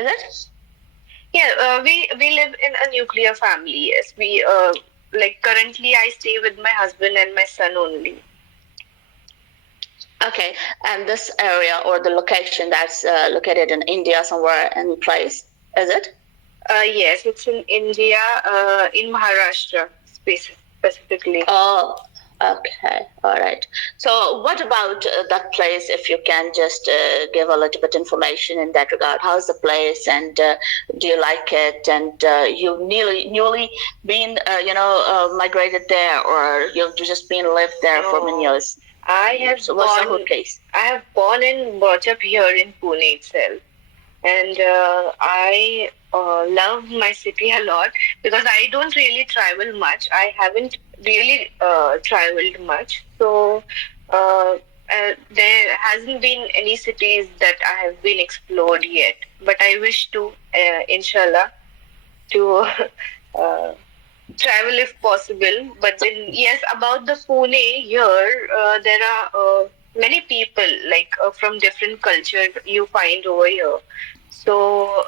Is it? Yeah, we live in a nuclear family. Yes, we like currently I stay with my husband and my son only. Okay, and this area or the location that's located in India somewhere in place, is it? Yes, it's in India, in Maharashtra specifically. Oh, okay, all right. So, what about that place? If you can just give a little bit information in that regard, how's the place, and do you like it? And you newly been, migrated there, or you've just been lived there for many No, years? I have So, what's the whole born. case? I have born and brought up here in Pune itself, and I love my city a lot because I don't really travel much. I haven't really traveled much, so there hasn't been any cities that I have been explored yet. But I wish to, inshallah, to uh, travel if possible. But then, yes, about the Pune here, there are many people like from different culture you find over here. So,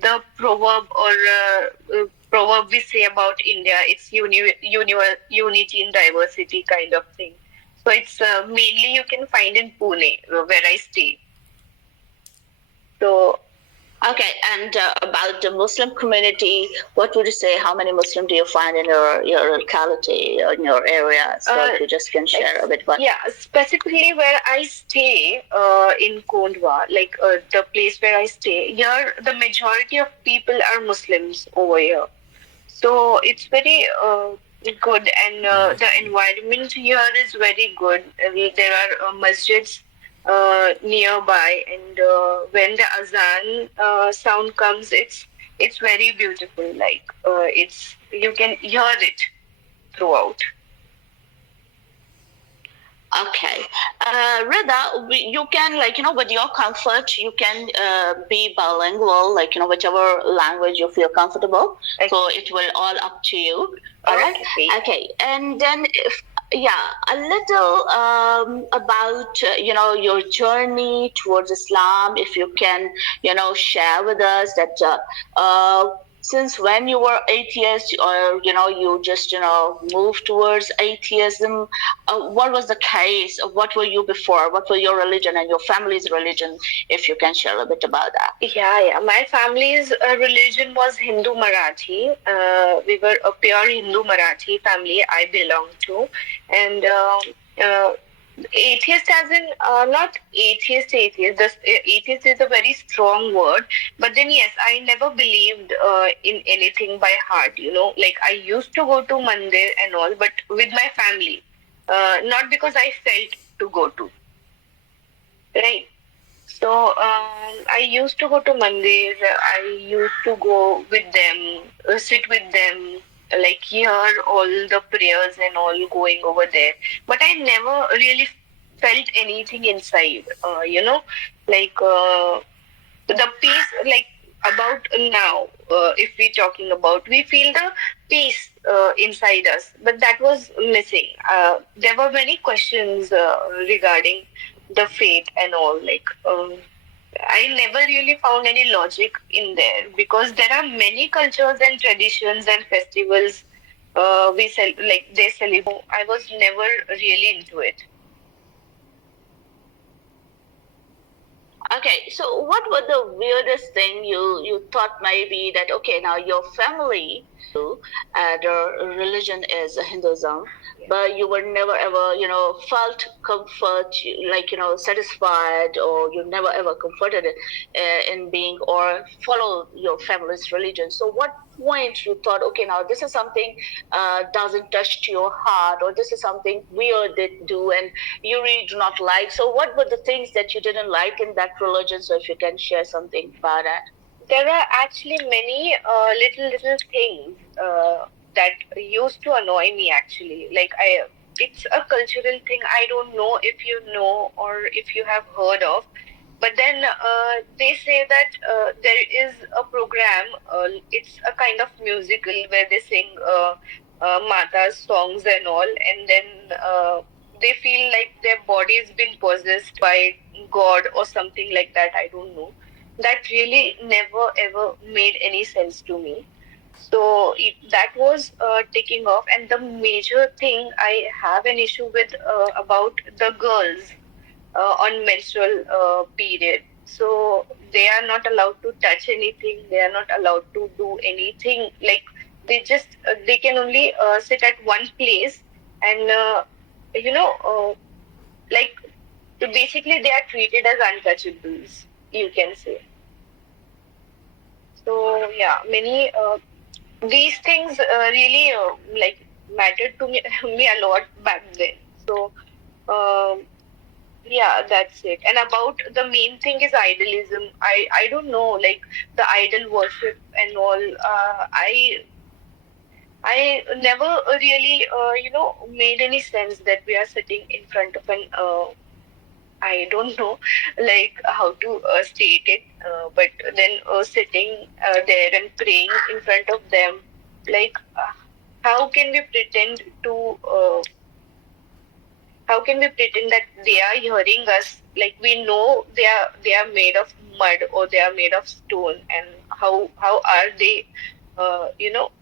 the proverb or proverb we say about India, it's unity in diversity kind of thing. So it's mainly you can find in Pune, where I stay. So Okay, and about the Muslim community, what would you say? How many Muslim do you find in your locality, in your area? So if you just can share a bit about. Yeah, specifically where I stay in Kondwa, like the place where I stay, here the majority of people are Muslims over here. So it's very good, and the environment here is very good. There are masjids nearby, and when the azan sound comes, it's very beautiful. Like it's you can hear it throughout. Okay, Rida, you can with your comfort, you can be bilingual, whichever language you feel comfortable. Okay. So it will all up to you. All right. Okay, and then if yeah, a little about your journey towards Islam. If you can share with us that since when you were atheist, or you just moved towards atheism, what was the case? What were you before? What were your religion and your family's religion? If you can share a bit about that. Yeah. My family's religion was Hindu Marathi. We were a pure Hindu Marathi family I belong to, and atheist as in not atheist. This atheist is a very strong word, but then yes, I never believed in anything by heart. Like I used to go to mandir and all, but with my family, not because I felt to go to. Right. So I used to go to mandir. I used to go with them, sit with them, like hear all the prayers and all going over there. But I never really felt anything inside. Like the peace, like about now. If we're talking about, we feel the peace inside us, but that was missing. There were many questions regarding the faith and all. Like I never really found any logic in there because there are many cultures and traditions and festivals they celebrate. I was never really into it. Okay, so what was the weirdest thing you thought maybe that okay, now your family, the religion is Hinduism, but you were never ever felt comfort, satisfied, or you never ever comforted in being or follow your family's religion. So what point you thought, okay, now this is something doesn't touch your heart, or this is something weird they do and you really do not like. So what were the things that you didn't like in that religion? So if you can share something about that. There are actually many little things that used to annoy me actually. It's a cultural thing. I don't know if you know or if you have heard of. But then they say that there is a program, it's a kind of musical where they sing Mata's songs and all, and then they feel like their body has been possessed by God or something like that. I don't know. That really never ever made any sense to me. So that was taking off, and the major thing I have an issue with about the girls on menstrual period. So they are not allowed to touch anything. They are not allowed to do anything. Like they can only sit at one place, and you know, like basically they are treated as untouchables. You can say. So yeah, many these things really like mattered to me me a lot back then. So. Um, Yeah, that's it. And about the main thing is idealism. I don't know, like the idol worship and all. I never really made any sense that we are sitting in front of an I don't know like how to state it, but then sitting there and praying in front of them, like how can we pretend to how can we pretend that they are hearing us, like we know they are made of mud or they are made of stone, and how are they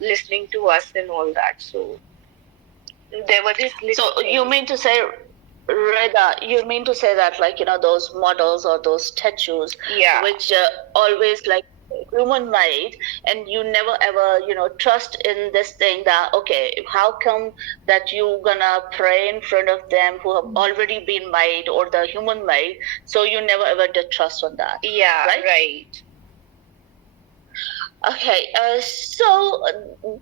listening to us and all that. So there were these little So you things. mean to say, Reda, you mean to say that, like, those models or those statues, Yeah. which always like human made, and you never ever, trust in this thing that, okay, how come that you gonna pray in front of them who have already been made or the human made? So you never ever did trust on that. Yeah, right. Okay, so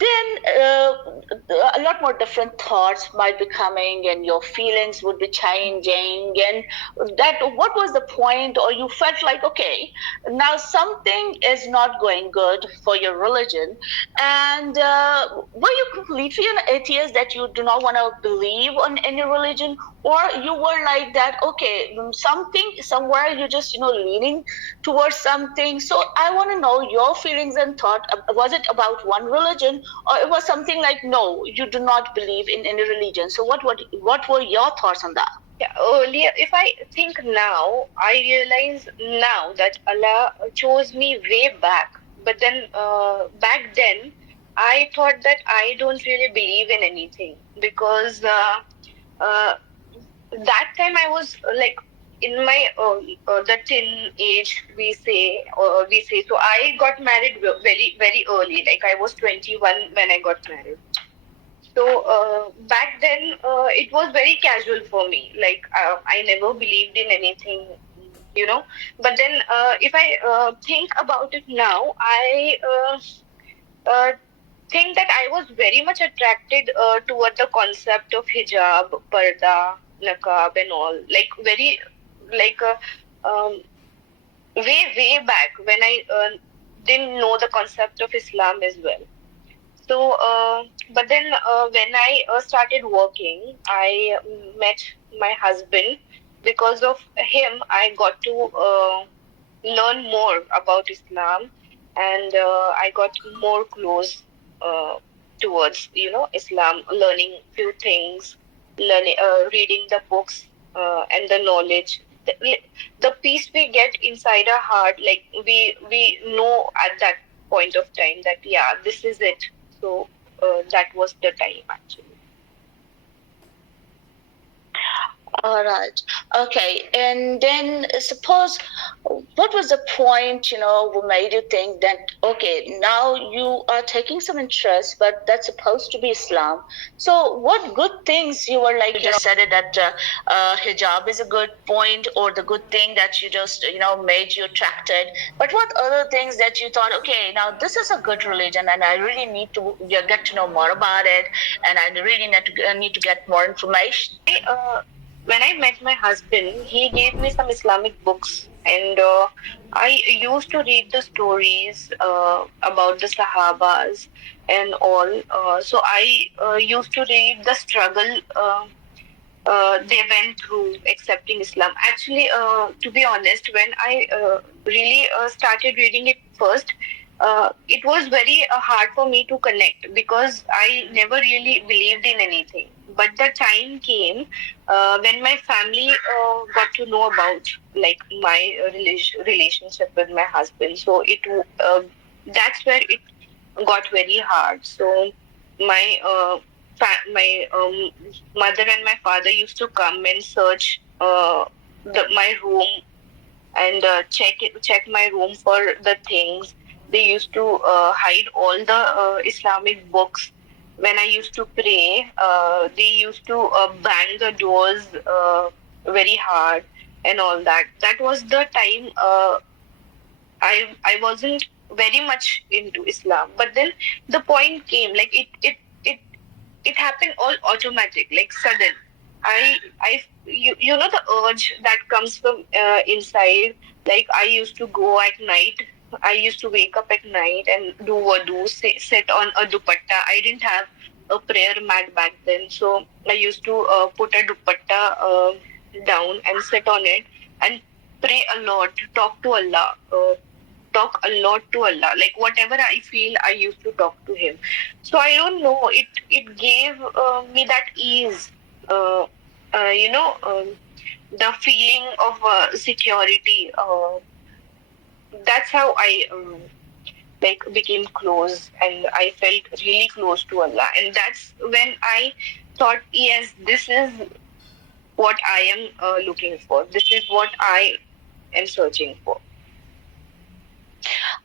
then a lot more different thoughts might be coming, and your feelings would be changing. And that, what was the point? Or you felt like, okay, now something is not going good for your religion, and were you completely an atheist that you do not want to believe on any religion, or you were like that, okay, something somewhere you just leaning towards something. So I want to know your feelings and thought. Was it about one religion, or it was something like, no, you do not believe in any religion? So what were your thoughts on that? Yeah, earlier, if I think now, I realize now that Allah chose me way back. But then, back then, I thought that I don't really believe in anything because uh, that time I was like in my the teen age, we say. So I got married very very early. Like I was 21 when I got married. So back then, it was very casual for me. Like I never believed in anything, you know. But then, if I think about it now, I think that I was very much attracted toward the concept of hijab, parda, niqab, and all. Like very, like way back when I didn't know the concept of Islam as well. So, but then when I started working, I met my husband. Because of him, I got to learn more about Islam, and I got more close uh, towards Islam, learning few things, learning, reading the books, and the knowledge. The peace we get inside our heart, like we know at that point of time that yeah, this is it. So that was the time actually. All right. Okay. And then suppose, what was the point, who made you think that, okay, now you are taking some interest, but that's supposed to be Islam. So what good things you were like, you just said it that hijab is a good point, or the good thing that you just, made you attracted. But what other things that you thought, okay, now this is a good religion and I really need to get to know more about it, and I really need to get more information? When I met my husband, he gave me some Islamic books, and I used to read the stories about the Sahabas and all. So I used to read the struggle they went through accepting Islam. Actually, to be honest, when I really started reading it first, it was very hard for me to connect because I never really believed in anything. but the time came when my family got to know about like my relationship with my husband. So that's where it got very hard. So my mother and my father used to come and search my room and check my room for the things. They used to hide all the Islamic books. When I used to pray, they used to bang the doors very hard and all that. That was the time I wasn't very much into Islam. But then the point came, like it happened all automatic, like sudden. You know the urge that comes from inside. Like I used to go at night. I used to wake up at night and do wudu, sit on a dupatta. I didn't have a prayer mat back then, so I used to put a dupatta down and sit on it and pray a lot, talk to Allah. Talk a lot to Allah. Like whatever I feel, I used to talk to Him. So I don't know. It gave me that ease. You know, the feeling of security. That's how I like became close, and I felt really close to Allah. And that's when I thought, yes, this is what I am looking for. This is what I am searching for.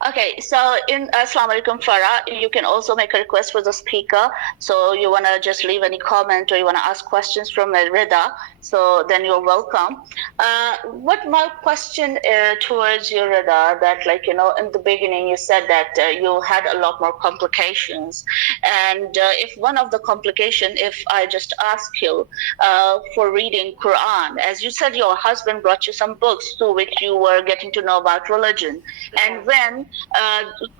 Okay, so in Assalamu alaikum Farah, you can also make a request for the speaker. So you want to just leave any comment or you want to ask questions from Rida, so then you're welcome. What my question towards you, Rida, that like, you know, in the beginning you said that you had a lot more complications. And if one of the complication, if I just ask you for reading Quran, as you said, your husband brought you some books through which you were getting to know about religion. And when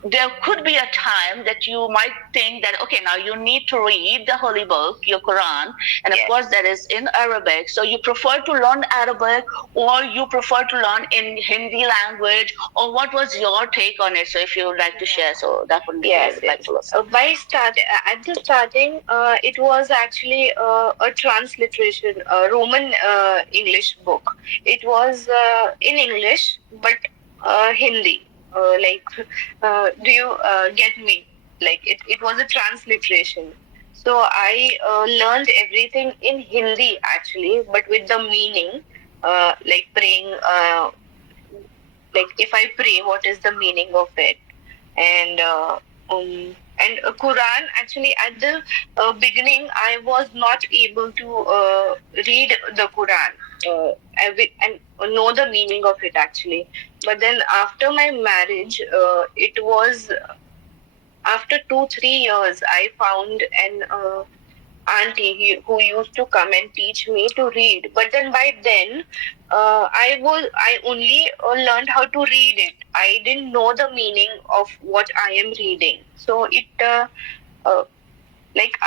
there could be a time that you might think that, okay, now you need to read the holy book, your Quran, and of course that is in Arabic. So you prefer to learn Arabic or you prefer to learn in Hindi language, or what was your take on it? So if you would like to share, so that would be like to listen. At the starting, it was actually a transliteration, a Roman English book. It was in English, but Hindi. Do you get me? Like it was a transliteration. So I learned everything in Hindi actually, but with the meaning, like praying, like if I pray, what is the meaning of it? And Quran, actually at the beginning, I was not able to read the Quran and know the meaning of it actually. But then after my marriage, it was after 2-3 years, I found an auntie who used to come and teach me to read. But then by then, I only learned how to read it. I didn't know the meaning of what I am reading. So like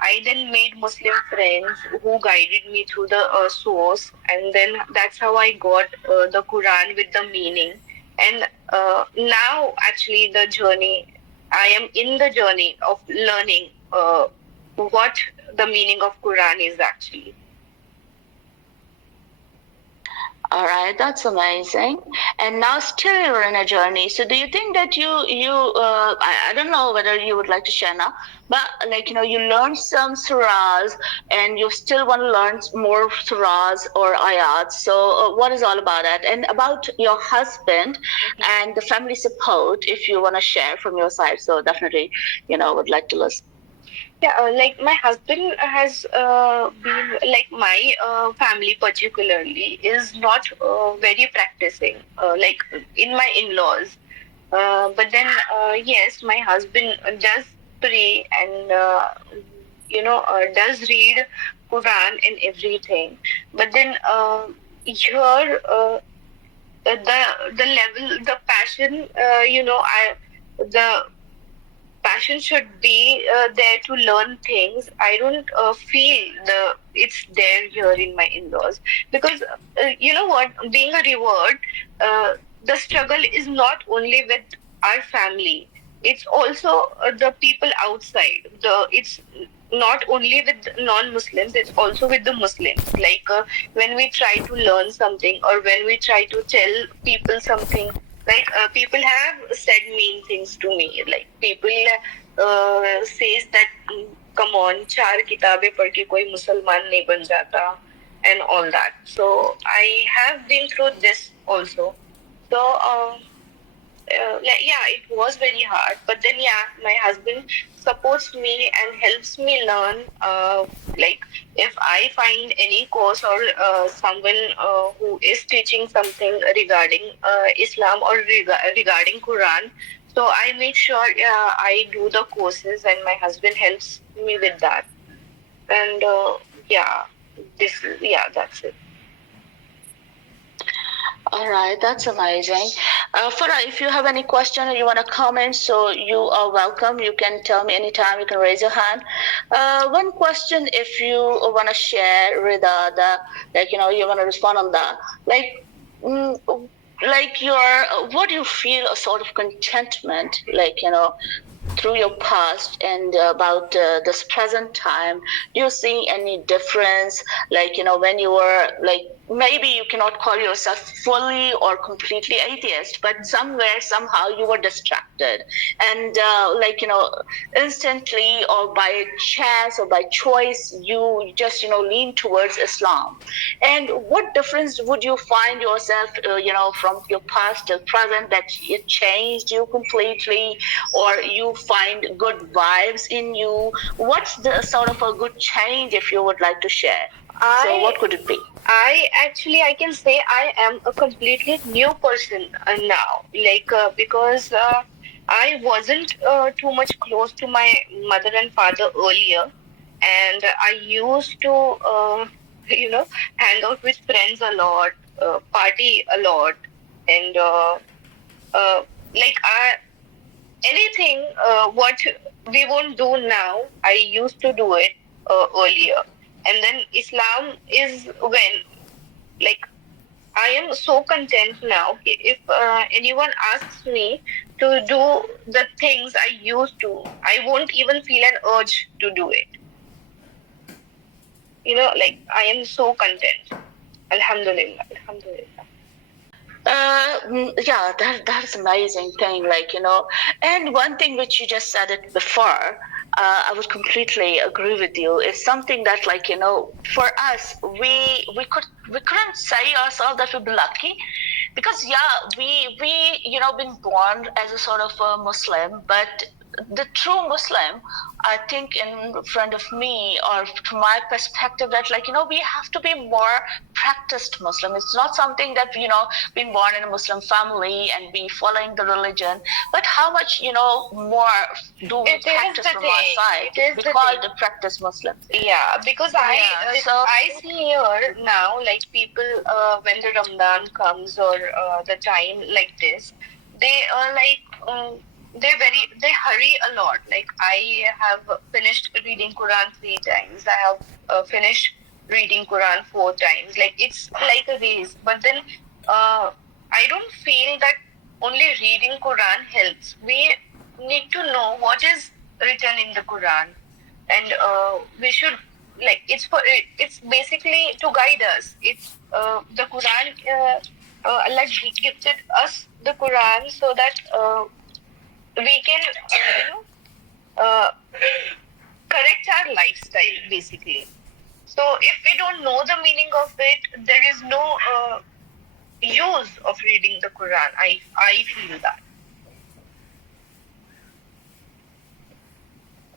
I then made Muslim friends who guided me through the source, and then that's how I got the Quran with the meaning. And now, actually, I am in the journey of learning what the meaning of Quran is actually. All right, that's amazing. And now still you're in a journey. So do you think that I don't know whether you would like to share now, but like, you know, you learned some surahs and you still want to learn more surahs or ayats. So what is all about that? And about your husband and the family support, if you want to share from your side. So definitely, you know, would like to listen. Yeah, like my husband has been, like my family particularly is not very practicing, like in my in-laws. But then, yes, my husband does pray and, does read Quran and everything. But then here, the level, the passion, the passion should be there to learn things. I don't feel it's there here in my in-laws, because you know what, being a revert, the struggle is not only with our family, it's also the people outside. It's not only with non-Muslims, it's also with the Muslims. Like when we try to learn something, or when we try to tell people something, like people have said mean things to me. Like people says that, come on, चार किताबें पढ़ के कोई मुसलमान नहीं बन जाता, and all that. So I have been through this also. So yeah, it was very hard, but then yeah, my husband supports me and helps me learn. Like if I find any course or someone who is teaching something regarding Islam or regarding Quran, so I make sure I do the courses, and my husband helps me with that. And yeah, that's it. All right, that's amazing. Farah, if you have any question or you want to comment, so you are welcome. You can tell me anytime. You can raise your hand. One question, if you want to share, Rida, you want to respond on that, like your, what do you feel a sort of contentment, through your past and about this present time? Do you see any difference, when you were maybe you cannot call yourself fully or completely atheist, but somewhere somehow you were distracted, and instantly or by chance or by choice you just lean towards Islam? And what difference would you find yourself from your past till present, that it changed you completely, or you find good vibes in you? What's the sort of a good change, if you would like to share? So what could it be? I can say I am a completely new person now. Because I wasn't too much close to my mother and father earlier, and I used to, hang out with friends a lot, party a lot, and anything what we won't do now, I used to do it earlier. And then Islam is when, like, I am so content now. If anyone asks me to do the things I used to, I won't even feel an urge to do it. I am so content. Alhamdulillah, alhamdulillah. Yeah, that's amazing thing, and one thing which you just said it before, I would completely agree with you. It's something that, for us, we couldn't say ourselves that we'd be lucky, because we been born as a sort of a Muslim, but the true Muslim, I think, in front of me, or from my perspective, that we have to be more practiced Muslim. It's not something that being born in a Muslim family and be following the religion, but how much more do we practice from our side? We call the practice Muslim. Yeah, because I see here now, like, people when the Ramadan comes, or the time like this, they are they hurry a lot. Like, I have finished reading Quran 3 times. I have finished reading Quran 4 times. Like, it's like a race. But then I don't feel that only reading Quran helps. We need to know what is written in the Quran, and we should, it's basically to guide us. It's the Quran. Allah gifted us the Quran so that we can correct our lifestyle, basically. So if we don't know the meaning of it, there is no use of reading the Quran. I feel that.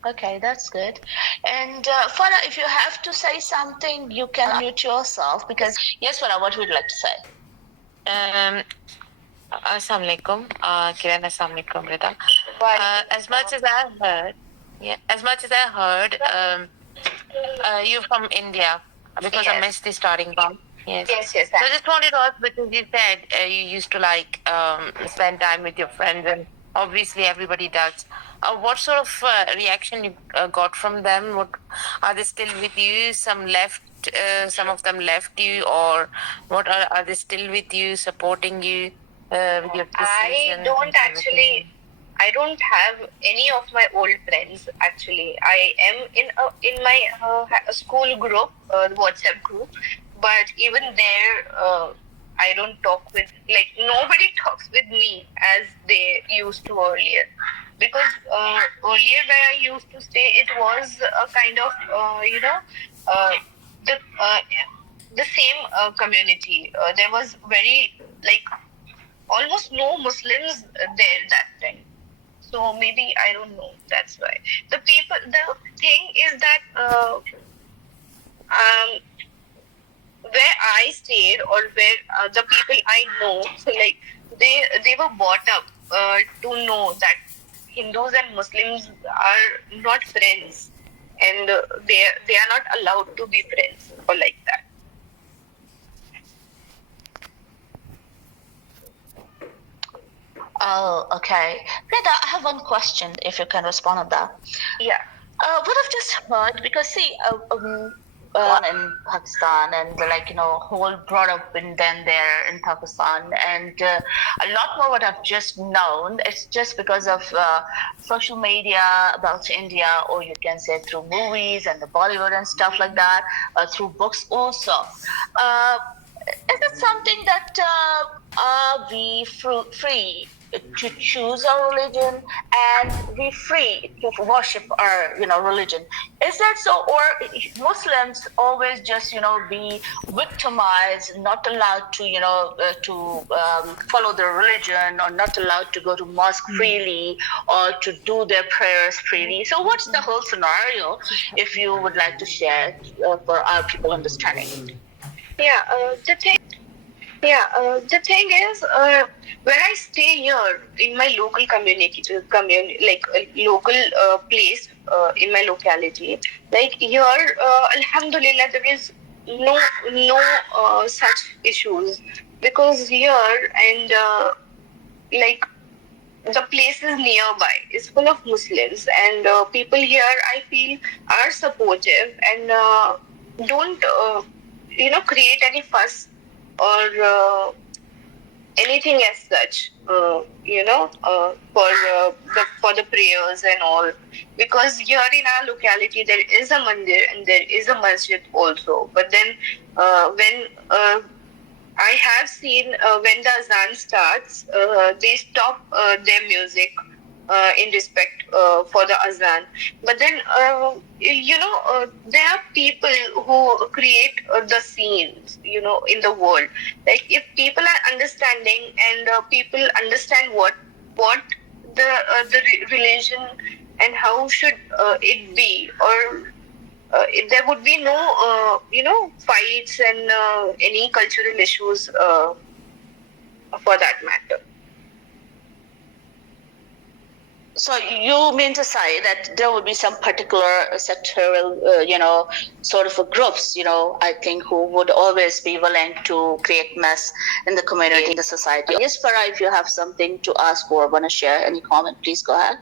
Okay, that's good. And Farah, if you have to say something, you can unmute yourself, because yes, Farah, what would you like to say? Assalamu alaikum, Kiran. Assalamu alaikum, Rida. As much as I heard, you're from India, because Yes. I missed the starting part. Yes. Yes. So I just wanted to ask, because you said you used to spend time with your friends, and obviously everybody does. What sort of reaction you got from them? What, are they still with you? Some left. Some of them left you, or what? Are they still with you, supporting you with your decision? I don't have any of my old friends. Actually, I am in my school group, WhatsApp group, but even there, I don't talk with, like, nobody talks with me as they used to earlier. Because earlier where I used to stay, it was a kind of uh, the uh, the same community. There was very, like, almost no Muslims there that time. So maybe, I don't know. That's why the thing is that where I stayed, or where the people I know, so like, they were brought up to know that Hindus and Muslims are not friends, and they are not allowed to be friends or like that. Oh, okay. Reda, I have one question if you can respond on that. Yeah. What I've just heard, because see, in Pakistan, and whole brought up in then there in Pakistan, and a lot more what I've just known. It's just because of social media about India, or you can say through movies and the Bollywood and stuff like that, through books also. Is it something that are we free to choose our religion, and we free to worship our religion? Is that so, or Muslims always just be victimized, not allowed to follow their religion, or not allowed to go to mosque freely, or to do their prayers freely? So what's the whole scenario, if you would like to share for our people understanding? Yeah, the thing is, when I stay here in my local like a local place in my locality, like here, Alhamdulillah, there is no such issues, because here, and like, the places nearby is full of Muslims, and people here, I feel, are supportive, and don't create any fuss, or anything as such, for the prayers and all. Because here in our locality there is a mandir and there is a masjid also. But then when I have seen, when the azan starts, they stop their music in respect for the azan. But then, there are people who create the scenes, in the world. Like, if people are understanding, and people understand what the religion, and how should it be, or there would be no, fights, and any cultural issues for that matter. So you mean to say that there would be some particular sectoral, sort of groups, I think, who would always be willing to create mess in the community, in the society. Yes, Farah, if you have something to ask or want to share, any comment, please go ahead.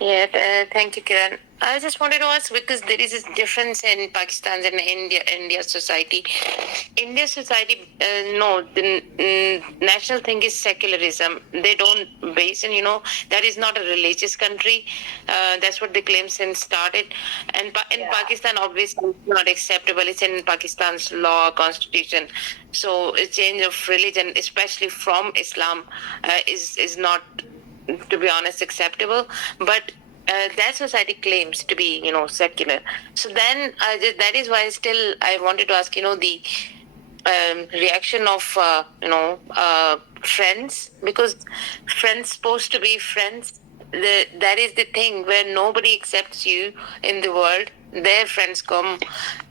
Yeah, thank you, Kiran. I just wanted to ask, because there is a difference in Pakistan and India society. India society, no, the national thing is secularism. They don't base in, that is not a religious country. That's what they claim since started. And in Pakistan, obviously, it's not acceptable. It's in Pakistan's law, constitution. So a change of religion, especially from Islam, is not, to be honest, acceptable. But that society claims to be, secular. So then that is why still I wanted to ask, the reaction of, friends, because friends supposed to be friends. That is the thing where nobody accepts you in the world. Their friends come,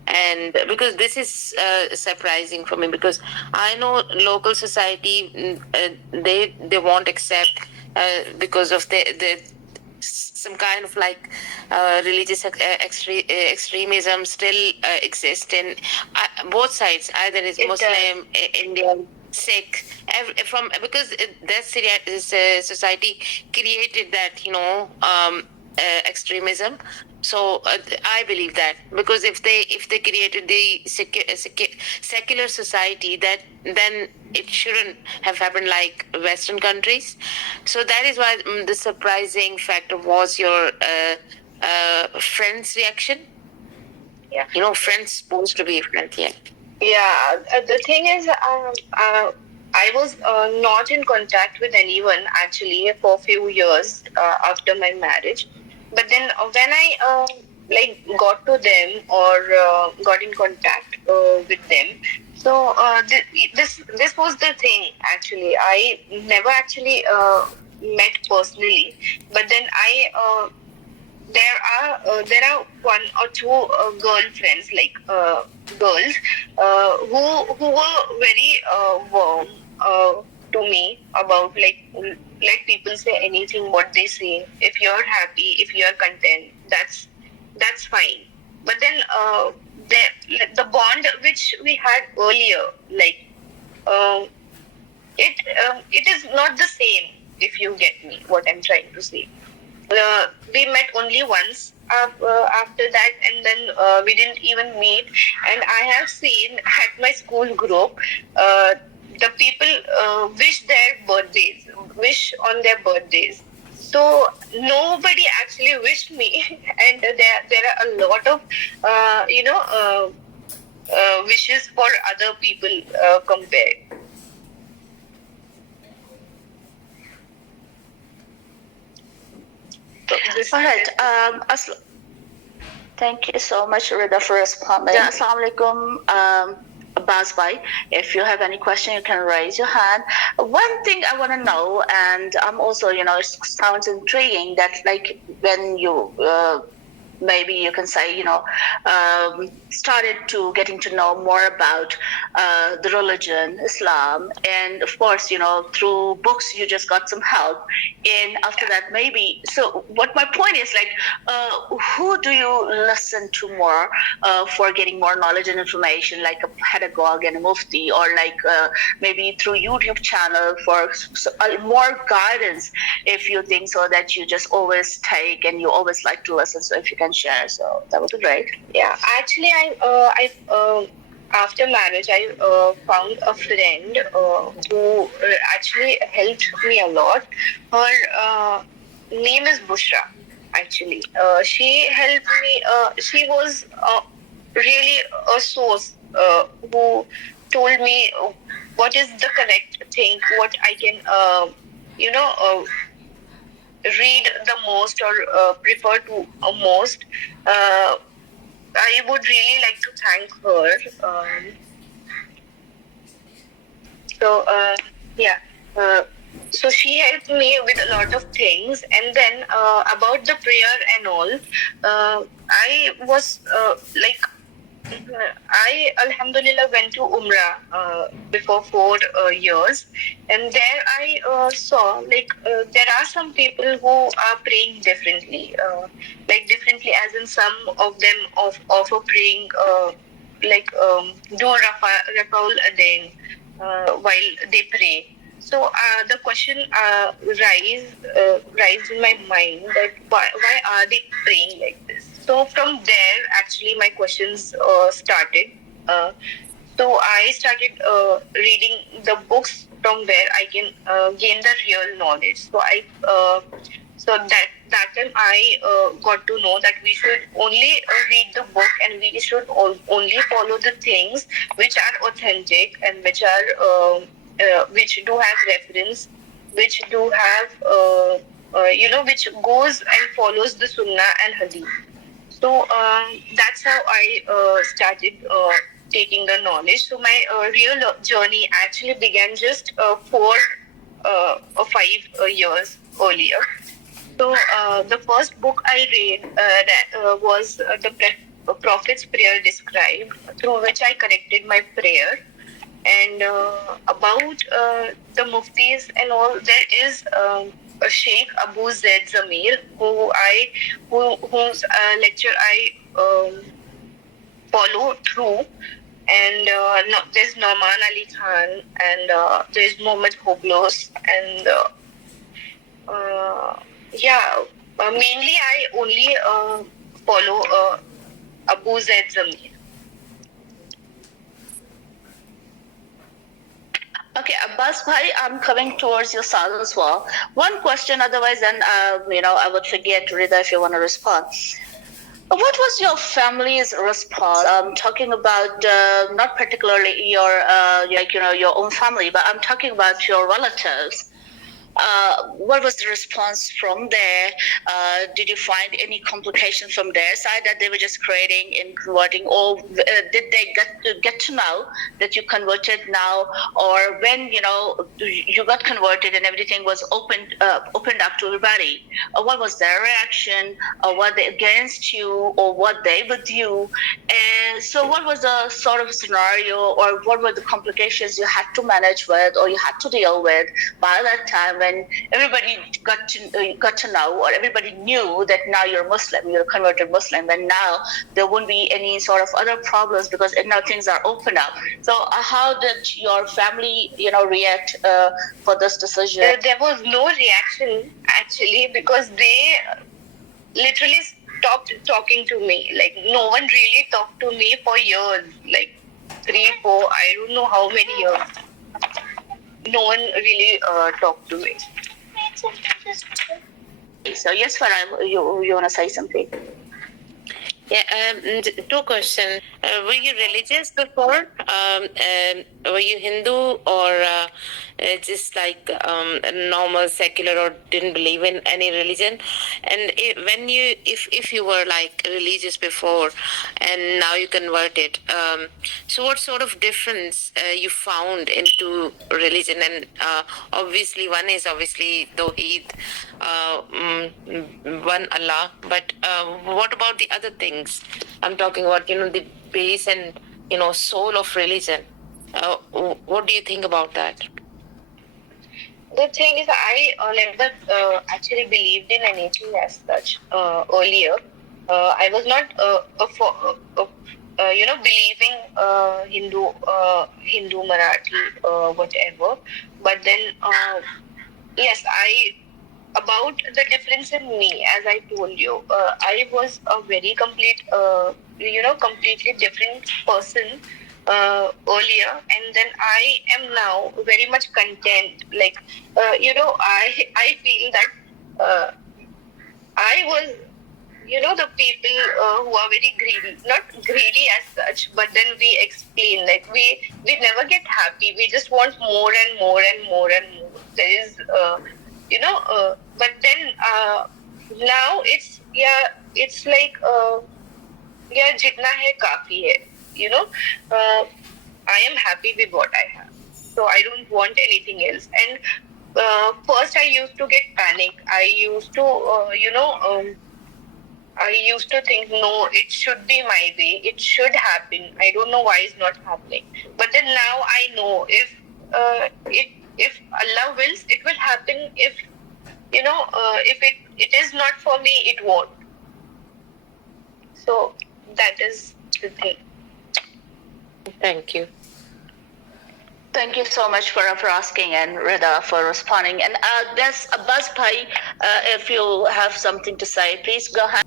and because this is surprising for me, because I know local society, they won't accept because of the some kind of like religious extremism still exists in both sides. Either it's Muslim, Indian, Sikh, from because that society created that extremism. So I believe that, because if they created the secular society, that then it shouldn't have happened like Western countries. So that is why the surprising factor was your friend's reaction. Yeah. Friends supposed to be friends. Yeah. Yeah, the thing is, I was not in contact with anyone actually for a few years after my marriage. But then when I like got to them or got in contact with them, so this was the thing actually. I never actually met personally, but then there are one or two girlfriends, like girls who were very warm to me about, like, let people say anything what they say. If you're happy, if you're content, that's fine. But then the bond which we had earlier, like, it is not the same, if you get me what I'm trying to say. We met only once after that, and then we didn't even meet. And I have seen at my school group, the people wish on their birthdays. So nobody actually wished me, and there are a lot of wishes for other people compared. All right. Thank you so much, Rida, for responding. Assalamu alaikum, Abbas Bhai. If you have any question, you can raise your hand. One thing I want to know, and I'm also, it sounds intriguing that, like, when you maybe you can say, started to getting to know more about the religion, Islam, and of course, through books, you just got some help. And after that, maybe, so what my point is, like, who do you listen to more for getting more knowledge and information, like a pedagogue and a mufti, or like maybe through YouTube channel for more guidance, if you think so, that you just always take and you always like to listen. So if you can share, so that would be great. Yeah, actually, I after marriage, I found a friend who actually helped me a lot. Her name is Bushra. Actually, she helped me. She was really a source who told me what is the correct thing, what I can, read the most, or prefer to most. I would really like to thank her. So yeah, so she helped me with a lot of things, and then about the prayer and all, I was like, I, Alhamdulillah, went to Umrah before 4 years, and there I saw, like, there are some people who are praying differently, like differently, as in some of them offer praying like do Rafaul Adain while they pray. So the question rise in my mind that why are they praying like this? So from there, actually, my questions started. So I started reading the books from where I can gain the real knowledge. So that time I got to know that we should only read the book, and we should only follow the things which are authentic and which are which do have reference, which do have which goes and follows the Sunnah and Hadith. So that's how I started taking the knowledge. So my real journey actually began just 4 or 5 years earlier. So the first book I read was the Prophet's Prayer Described, through which I corrected my prayer. And about the muftis and all, there is a Sheikh Abu Zaid Zamir, whose lecture I follow through. And there's Nauman Ali Khan, and there's Mohammed Hoblos, and yeah, Mainly, I only follow Abu Zaid Zamir. Okay, Abbas Bhai, I'm coming towards your side as well. One question, otherwise, then I would forget, Rida, if you want to respond. What was your family's response? I'm talking about not particularly your your own family, but I'm talking about your relatives. What was the response from there? Did you find any complications from their side that they were just creating and converting, or did they get to know that you converted now, or when you got converted and everything was opened up to everybody? What was their reaction? Or were they against you, or what they with you? And so, what was the sort of scenario, or what were the complications you had to manage with, or you had to deal with by that time when everybody got to know, or everybody knew that now you're Muslim, you're a converted Muslim, and now there won't be any sort of other problems because now things are open up. So, how did your family, react for this decision? There was no reaction actually because they literally stopped talking to me. Like no one really talked to me for years, like 3, 4, I don't know how many years. No one really talked to me. So yes, Farah, you want to say something? Yeah, two questions. Were you religious before? Were you Hindu or just like normal secular or didn't believe in any religion? And if you were like religious before and now you converted, so what sort of difference you found into religion? And obviously, one is obviously Tawheed, one Allah. But what about the other things? I'm talking about the base and soul of religion. What do you think about that? The thing is, I never actually believed in anything as such earlier. I was not believing Hindu, Marathi, whatever. But then, yes, about the difference in me, as I told you, I was a very completely different person earlier, and then I am now very much content. Like, I feel that I was, the people who are very greedy, not greedy as such, but then we explain, like, we never get happy. We just want more and more and more and more. There is, but then now it's like, jitna hai, kafi hai, I am happy with what I have. So I don't want anything else. And first I used to get panic. I used to, I used to think, no, it should be my way. It should happen. I don't know why it's not happening. But then now I know if Allah wills, it will happen. If it is not for me, it won't. So that is the thing. Thank you. Thank you so much for asking, and Rida for responding. And there's Abbas Bhai, if you have something to say, please go ahead.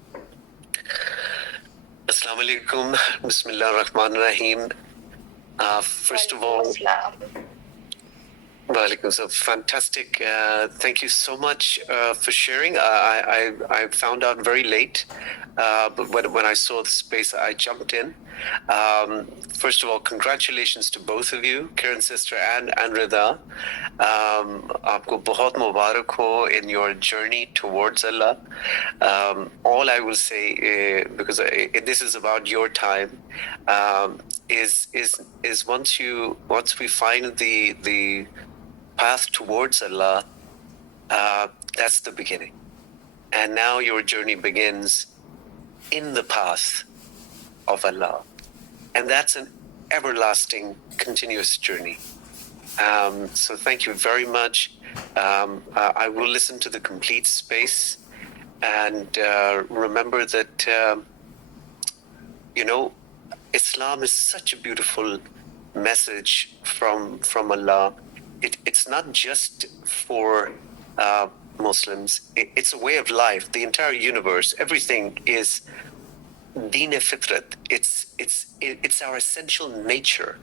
Assalamu alaikum. Bismillah ar-Rahman ar-Rahim. First of all, Walaikum salam. Fantastic. Thank you so much for sharing. I found out very late, but when I saw the space, I jumped in. First of all, congratulations to both of you, Kiran sister and Rida. Aapko bahut mubarak ho in your journey towards Allah. All I will say, because this is about your time, is once we find the path towards Allah, that's the beginning. And now your journey begins in the path of Allah. And that's an everlasting, continuous journey. So thank you very much. I will listen to the complete space and remember that, Islam is such a beautiful message from Allah. It's not just for Muslims, it's a way of life. The entire universe, everything is deen fitrat. It's our essential nature.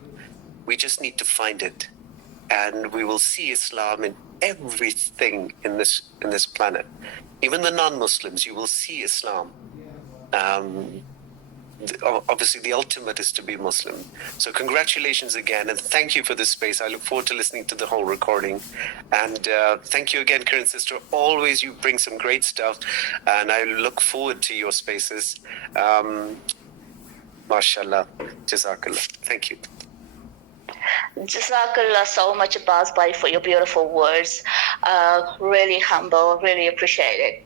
We just need to find it, and we will see Islam in everything in this planet. Even the non-Muslims, you will see Islam. Obviously, the ultimate is to be Muslim. So congratulations again, and thank you for this space. I look forward to listening to the whole recording. And thank you again, Karan sister. Always you bring some great stuff, and I look forward to your spaces. Mashallah. Jazakallah. Thank you. Jazakallah so much, Abbas Bhai, for your beautiful words. Really humble, really appreciate it.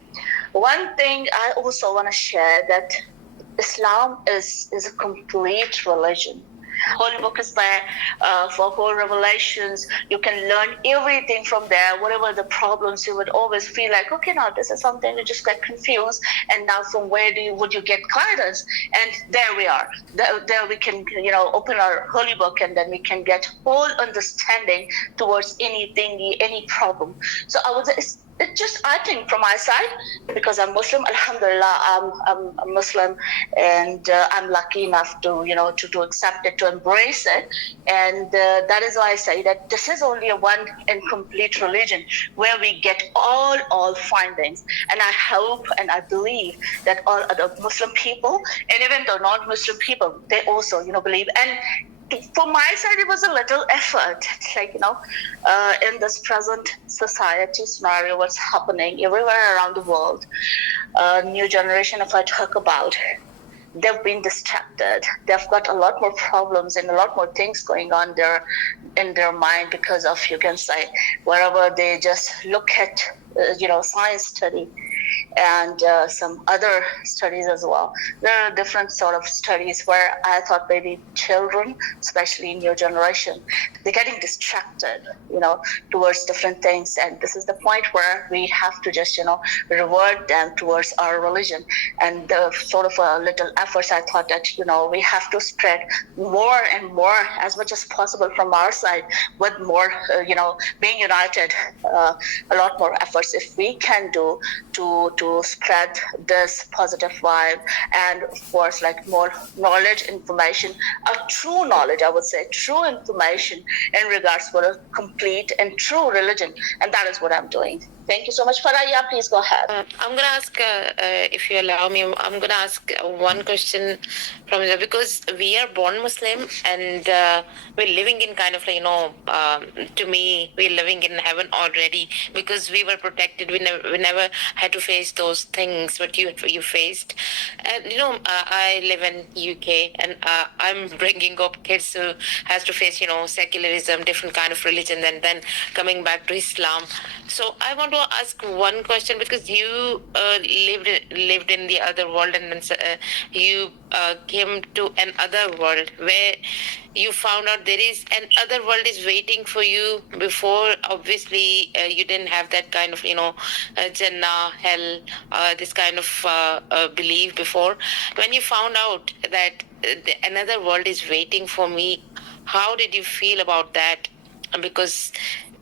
One thing I also want to share, that Islam is a complete religion. Holy book is there for whole revelations. You can learn everything from there. Whatever the problems, you would always feel like, okay, now this is something, you just get confused. And now from where would you get guidance? And there we are. There we can, open our holy book, and then we can get whole understanding towards anything, any problem. So I would say it's just, I think from my side, because I'm Muslim, alhamdulillah, I'm a Muslim, and I'm lucky enough to, to accept it, to embrace it. And that is why I say that this is only a one and complete religion where we get all findings. And I hope and I believe that all other Muslim people, and even the non-Muslim people, they also, believe. And for my side, it was a little effort, like, in this present society scenario, what's happening everywhere around the world. New generation, if I talk about, they've been distracted. They've got a lot more problems and a lot more things going on there in their mind because of, you can say, wherever they just look at, science study and some other studies as well. There are different sort of studies where I thought maybe children, especially new generation, they're getting distracted, towards different things. And this is the point where we have to just, reward them towards our religion. And the sort of little efforts, I thought that, we have to spread more and more as much as possible from our side, with more, being united, a lot more efforts if we can do to spread this positive vibe, and of course, like, more knowledge, information, a true knowledge, I would say, true information in regards for a complete and true religion. And that is what I'm doing. Thank you so much. Faraya, please go ahead. I'm going to ask, if you allow me, I'm going to ask one question from you, because we are born Muslim, and we're living in kind of, to me, we're living in heaven already, because we were protected. We never had to face those things what you faced. And, I live in UK, and I'm bringing up kids who has to face, secularism, different kind of religion, and then coming back to Islam. So I want to ask one question, because you lived in the other world, and then you came to another world where you found out there is another world is waiting for you. Before, obviously, you didn't have that kind of, Jannah, hell, this kind of belief before. When you found out that another world is waiting for me, how did you feel about that? Because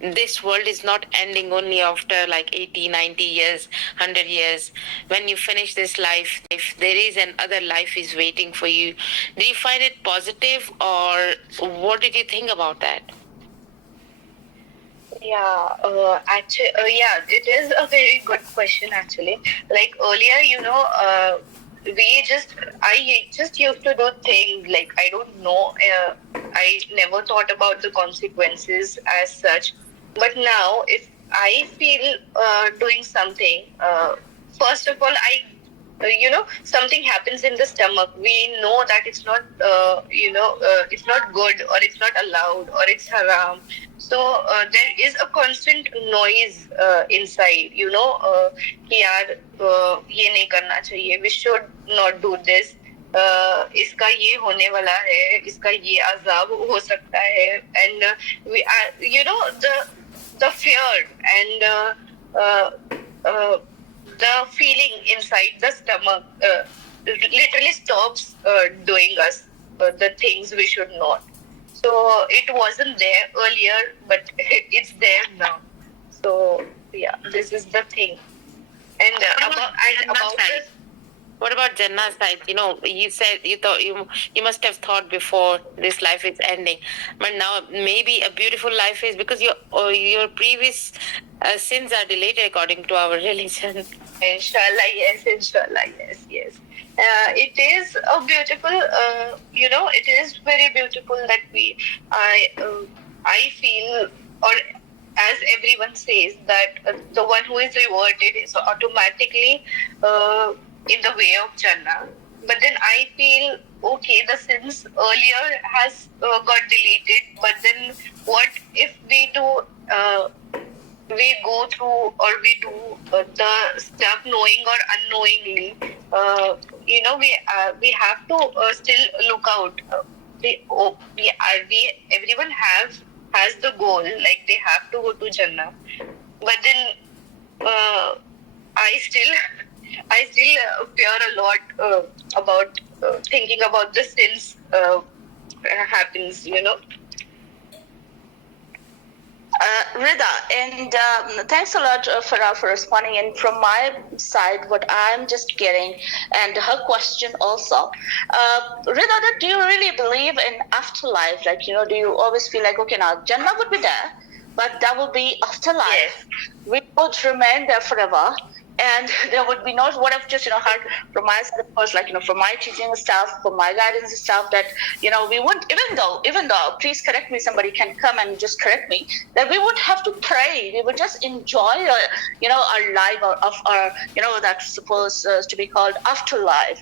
this world is not ending only after like 80, 90 years, 100 years. When you finish this life, if there is another life is waiting for you, did you find it positive, or what did you think about that? Yeah, actually, it is a very good question, actually. Like earlier, I just used to do things like, I don't know, I never thought about the consequences as such. But now, if I feel doing something, first of all, something happens in the stomach. We know that it's not, it's not good, or it's not allowed, or it's haram. So there is a constant noise inside, कि यार ये नहीं करना चाहिए. We should not do this. इसका ये होने वाला है, इसका ये अजाब हो सकता है. And we are, the fear and the feeling inside the stomach literally stops doing us the things we should not. So it wasn't there earlier, but it's there now. So yeah, this is the thing. And about this. What about Jannah's side? You said you thought you must have thought before this life is ending, but now maybe a beautiful life is because your previous sins are deleted according to our religion. Inshallah, yes. Inshallah, yes. It is a beautiful, it is very beautiful that I feel, or as everyone says, that the one who is reverted is automatically in the way of Jannah. But then I feel, okay, the sins earlier has got deleted, but then what if we do, we go through or we do the stuff knowing or unknowingly, we have to still look out. Everyone has the goal, like they have to go to Jannah, but then I still fear a lot about thinking about the sins happens. Rida, and thanks a lot, Farah, for responding. And from my side, what I'm just getting, and her question also, Rida, do you really believe in afterlife? Like, do you always feel like, okay, now Jannah would be there, but that would be afterlife. Yes. We would remain there forever. And there would be no, what I've just, heard from my side, of course, like, from my teaching staff, from my guidance staff, that, we wouldn't, even though, please correct me, somebody can come and just correct me, that we wouldn't have to pray. We would just enjoy, our life of our, that's supposed to be called afterlife.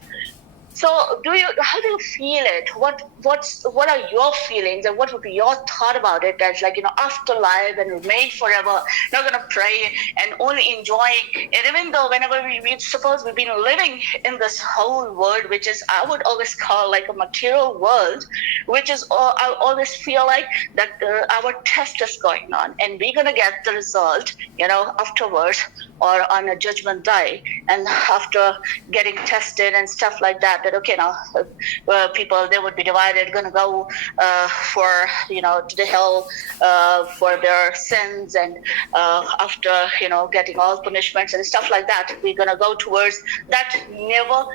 So how do you feel it? What are your feelings, and what would be your thought about it? That's like, afterlife and remain forever, not gonna pray and only enjoy it, even though whenever we suppose we've been living in this whole world, which is, I would always call like a material world, which is, I always feel like that our test is going on, and we're gonna get the result, afterwards, or on a judgment day, and after getting tested and stuff like that, okay, now people, they would be divided, gonna go for, to the hell for their sins, and after, getting all punishments and stuff like that, we're gonna go towards that never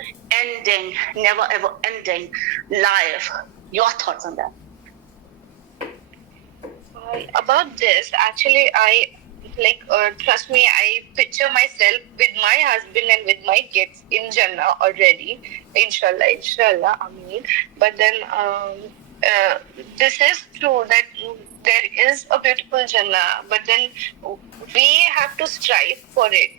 ever ending life. Your thoughts on that? About this, actually, trust me, I picture myself with my husband and with my kids in Jannah already. Inshallah, Ameen. But then this is true that there is a beautiful Jannah, but then we have to strive for it.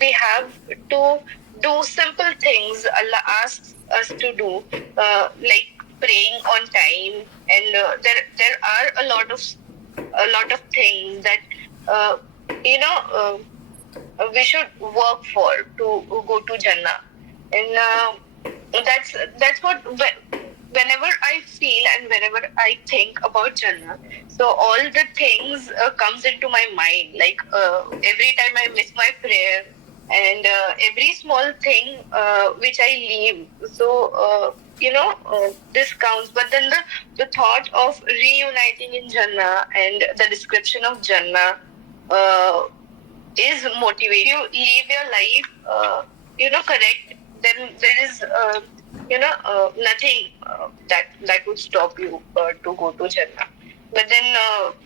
We have to do simple things Allah asks us to do, like praying on time, and there are a lot of things that we should work for to go to Jannah, and that's what, whenever I feel and whenever I think about Jannah, so all the things comes into my mind, like every time I miss my prayer, and every small thing which I leave, so this counts. But then the thought of reuniting in Jannah and the description of Jannah is motivating. You live your life, correct, then there is, nothing that would stop you to go to Jannah. But then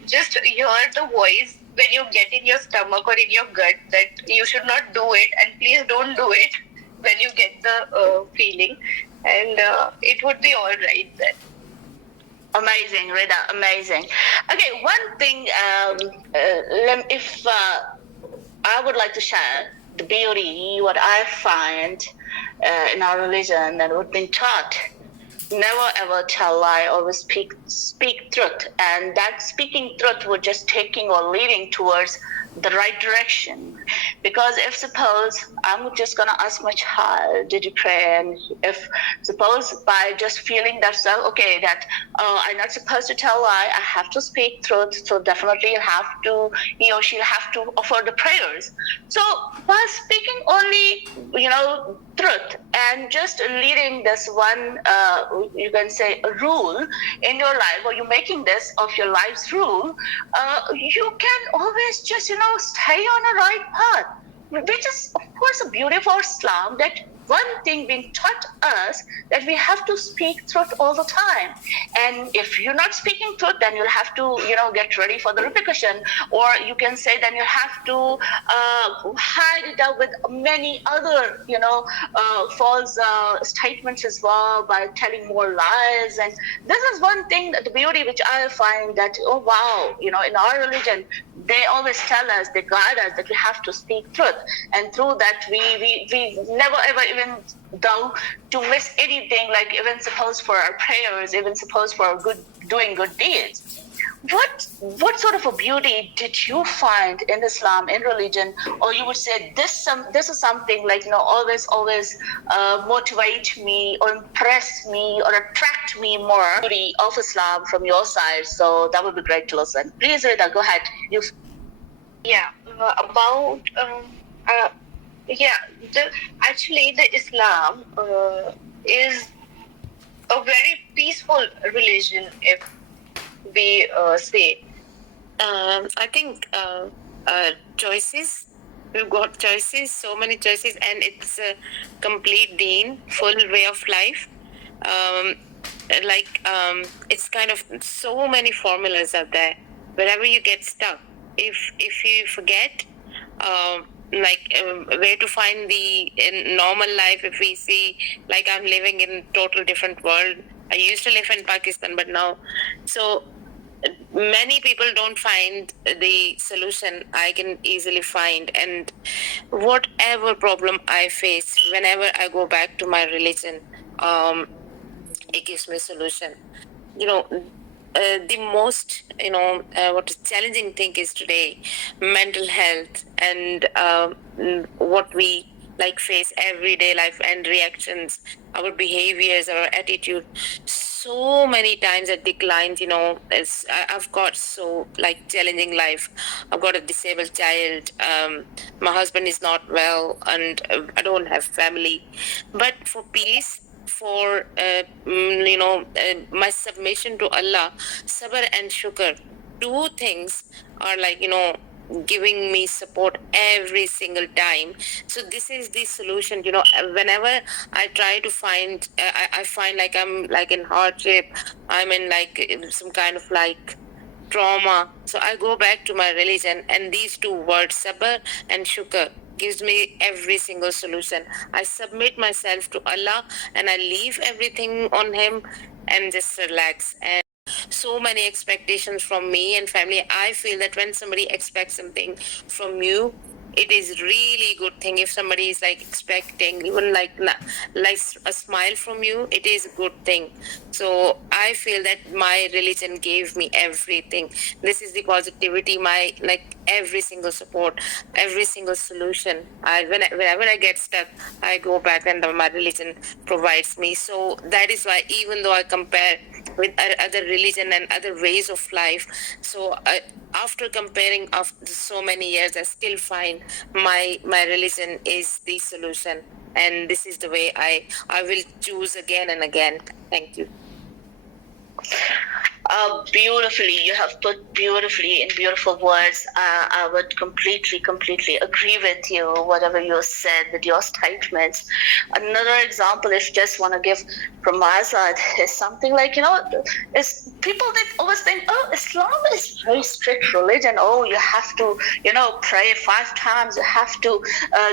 just hear the voice when you get in your stomach or in your gut that you should not do it, and please don't do it when you get the feeling, and it would be all right then. Amazing, Rida, amazing. Okay, one thing, if I would like to share the beauty, what I find in our religion that we've been taught, never ever tell lie, always speak truth, and that speaking truth would just taking or leading towards the right direction. Because if suppose I'm just gonna ask my child, did you pray? And if suppose by just feeling that okay, that I'm not supposed to tell lie, I have to speak truth, so definitely he or she'll have to offer the prayers. So by speaking only, truth and just leading this one, you can say, a rule in your life, or you're making this of your life's rule, you can always just, stay on a right path, which is, of course, a beauty of Islam, that one thing being taught us, that we have to speak truth all the time. And if you're not speaking truth, then you'll have to, get ready for the repercussion. Or you can say then you have to hide it out with many other, false statements as well, by telling more lies. And this is one thing, that the beauty which I find, that, oh wow, in our religion, they always tell us, they guide us, that we have to speak truth. And through that, we never ever even though to miss anything, like even suppose for our prayers, even suppose for doing good deeds. What sort of a beauty did you find in Islam, in religion, or you would say this is something like, always motivate me or impress me or attract me more, beauty of Islam from your side? So that would be great to listen. Please, Rita, go ahead. Actually, the Islam is a very peaceful religion, if we say. I think choices. We've got choices, so many choices, and it's a complete deen, full way of life. It's kind of so many formulas out there. Wherever you get stuck, if you forget, where to find in normal life, if we see, like, I'm living in a total different world. I used to live in Pakistan, but now, so many people don't find the solution I can easily find. And whatever problem I face, whenever I go back to my religion, it gives me a solution. The most, what is challenging thing is today, mental health, and what we face everyday life, and reactions, our behaviors, our attitude. So many times it declines, I've got so challenging life. I've got a disabled child. My husband is not well, and I don't have family. But for peace, for my submission to Allah, sabr and shukr, two things are giving me support every single time. So this is the solution. Whenever I try to find, I find I'm in hardship, I'm in some kind of trauma, so I go back to my religion, and these two words, sabr and shukr, gives me every single solution. I submit myself to Allah, and I leave everything on Him, and just relax. And so many expectations from me and family. I feel that when somebody expects something from you, it is really good thing. If somebody is expecting even a smile from you, it is a good thing. So I feel that my religion gave me everything. This is the positivity, my every single support, every single solution. Whenever I get stuck, I go back, and my religion provides me. So that is why, even though I compare with other religion and other ways of life, so after comparing after so many years, I still find my religion is the solution, and this is the way I will choose again and again. Thank you. Beautifully, you have put beautifully in beautiful words. I would completely agree with you, whatever you said with your statements. Another example, if you just want to give from my side, is something is people that always think, oh, Islam is very strict religion. Oh, you have to, pray 5 times. You have to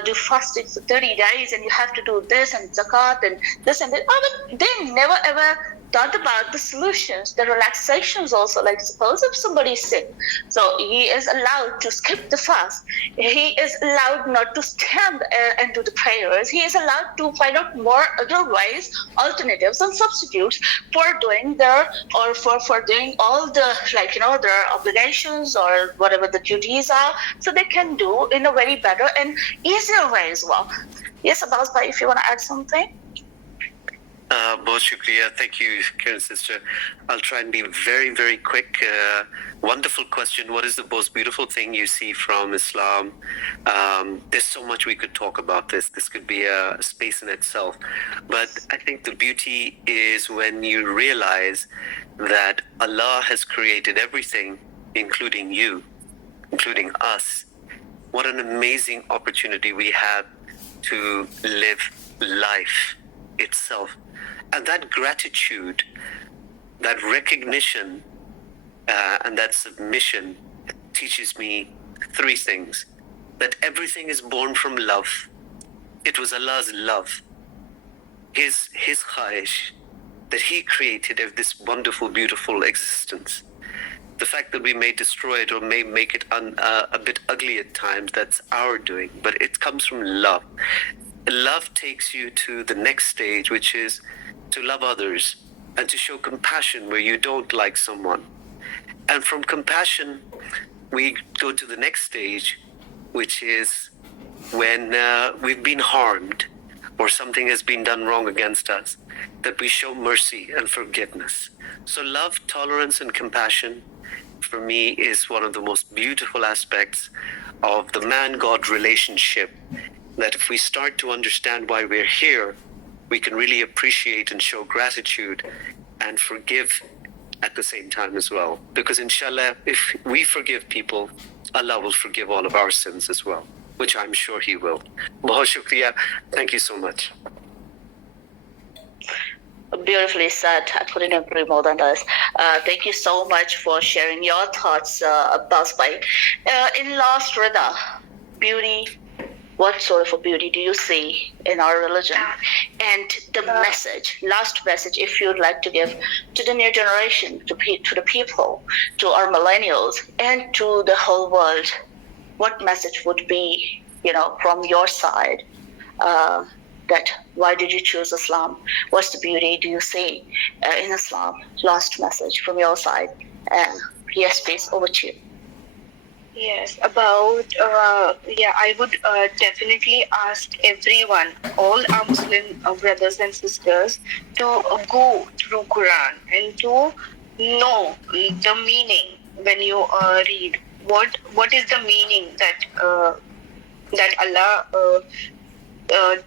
do fasting for 30 days, and you have to do this and zakat and this and that. They never ever thought about the solutions, the relaxations also. Suppose if somebody is sick, so he is allowed to skip the fast. He is allowed not to stand and do the prayers. He is allowed to find out more other ways, alternatives and substitutes for doing for doing all the their obligations or whatever the duties are, so they can do in a very better and easier way as well. Yes, Abbas, if you want to add something. Bahut shukriya. Thank you, Karen sister. I'll try and be very, very quick. Wonderful question. What is the most beautiful thing you see from Islam? There's so much we could talk about this. This could be a space in itself. But I think the beauty is when you realize that Allah has created everything, including you, including us. What an amazing opportunity we have to live life itself. And that gratitude, that recognition, and that submission teaches me three things. That everything is born from love. It was Allah's love, His khahish, that He created this wonderful, beautiful existence. The fact that we may destroy it or may make it a bit ugly at times, that's our doing, but it comes from love. Love takes you to the next stage, which is to love others and to show compassion where you don't like someone. And from compassion, we go to the next stage, which is when we've been harmed or something has been done wrong against us, that we show mercy and forgiveness. So love, tolerance, and compassion, for me, is one of the most beautiful aspects of the man-God relationship, that if we start to understand why we're here, we can really appreciate and show gratitude and forgive at the same time as well. Because inshallah, if we forgive people, Allah will forgive all of our sins as well, which I'm sure He will. Bahut shukriya. Thank you so much. Beautifully said. I couldn't agree more than this. Thank you so much for sharing your thoughts, Basbai. In Last Rida, beauty, what sort of a beauty do you see in our religion? And the last message, if you'd like to give to the new generation, to the people, to our millennials, and to the whole world, what message would be, from your side? That why did you choose Islam? What's the beauty do you see in Islam? Last message from your side. Yes, please, over to you. Yes, about, I would definitely ask everyone, all our Muslim brothers and sisters, to go through Quran and to know the meaning when you read. What is the meaning that Allah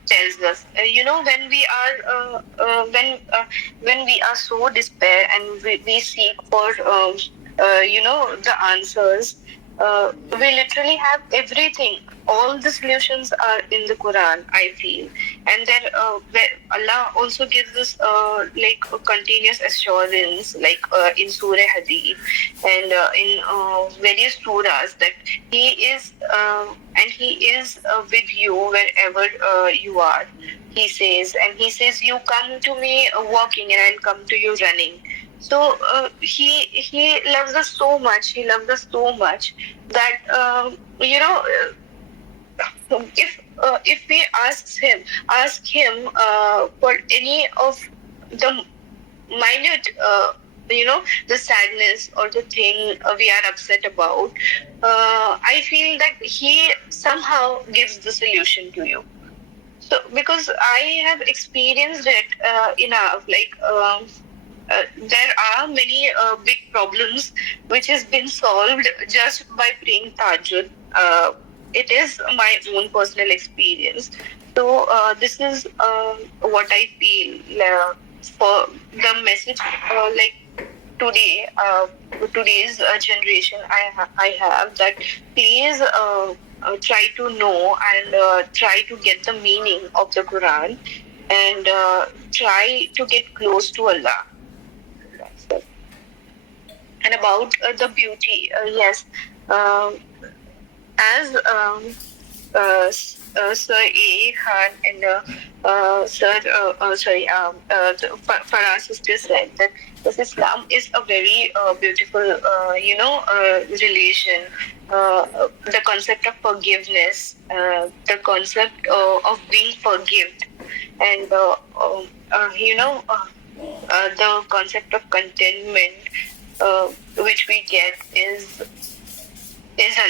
tells us? When we are when we are so despair and we seek for the answers. We literally have everything. All the solutions are in the Quran, I feel. And then Allah also gives us like a continuous assurance, like in Surah Hadid and in various surahs, that He is with you wherever you are. He says, you come to me walking and I'll come to you running. So he loves us so much. He loves us so much that if we ask him for any of the minute the sadness or the thing we are upset about, I feel that he somehow gives the solution to you. So because I have experienced it enough, like. There are many big problems which has been solved just by praying Tahajjud. It is my own personal experience. So this is what I feel for the message. Like today, today's generation, I have that. Please try to know and try to get the meaning of the Quran and try to get close to Allah. And about the beauty, yes, as Sir A. Khan and Farah sister said, that this Islam is a very beautiful, religion. The concept of forgiveness, the concept of being forgived, and the concept of contentment, which we get is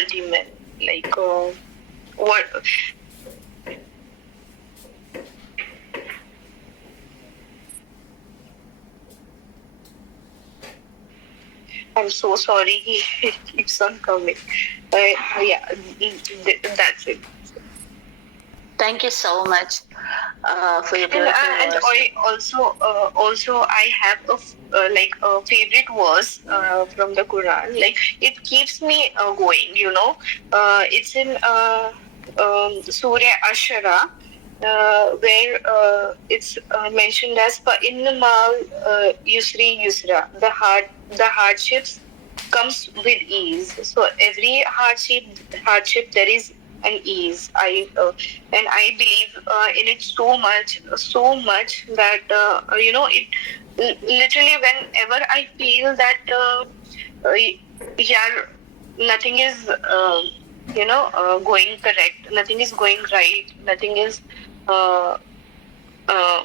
ultimate. Like I'm so sorry. He keeps on coming. Yeah, that's it. Thank you so much for your beautiful And words. I also I have a favorite verse from the Quran. Like it keeps me going. It's in Surah Ashara. Where it's mentioned as innamal yusri yusra, the hardships comes with ease. So every hardship there is an ease. And I believe in it so much that it literally whenever I feel that yeah, nothing is going correct, nothing is going right, nothing is uh, uh,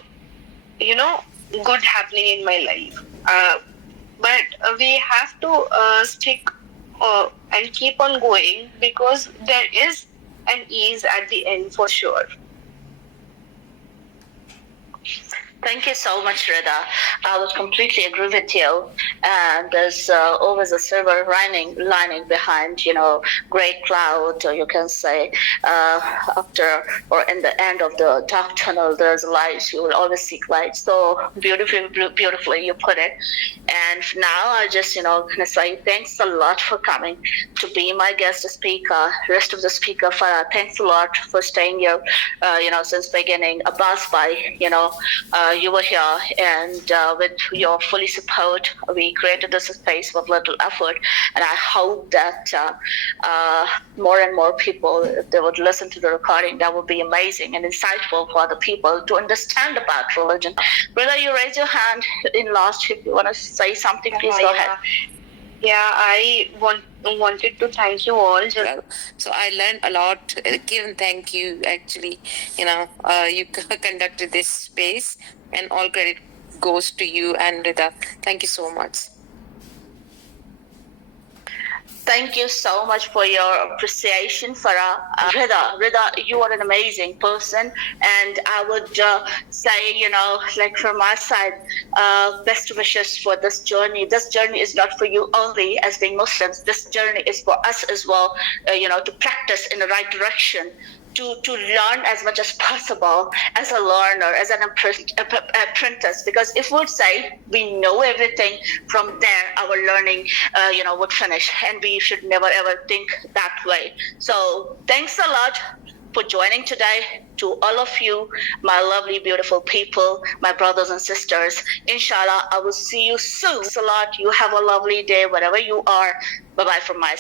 good happening in my life. But we have to stick and keep on going, because there is an ease at the end for sure. Thank you so much, Rida. I would completely agree with you. And there's always a silver lining behind, great cloud, or you can say, after or in the end of the dark tunnel, there's light. You will always seek light. So beautifully you put it. And now I just, gonna say thanks a lot for coming to be my guest speaker. Rest of the speaker, Farah, thanks a lot for staying here, since beginning. Abbas Bhai, you were here, and with your fully support, we created this space with little effort. And I hope that more and more people, if they would listen to the recording, that would be amazing and insightful for the people to understand about religion. Rida, you raise your hand in last. If you want to say something, please go ahead. Yeah, I wanted to thank you all. So I learned a lot. Kiran, thank you. Actually, you conducted this space, and all credit goes to you and Rida. Thank you so much. Thank you so much for your appreciation, Farah. Rida, you are an amazing person, and I would say, from my side, best wishes for this journey. This journey is not for you only as being Muslims. This journey is for us as well, to practice in the right direction. To learn as much as possible as a learner, as an apprentice, because if we would say we know everything, from there our learning would finish, and we should never ever think that way. So thanks a lot for joining today. To all of you, my lovely, beautiful people, my brothers and sisters, inshallah, I will see you soon. Thanks a lot. You have a lovely day wherever you are. Bye-bye from my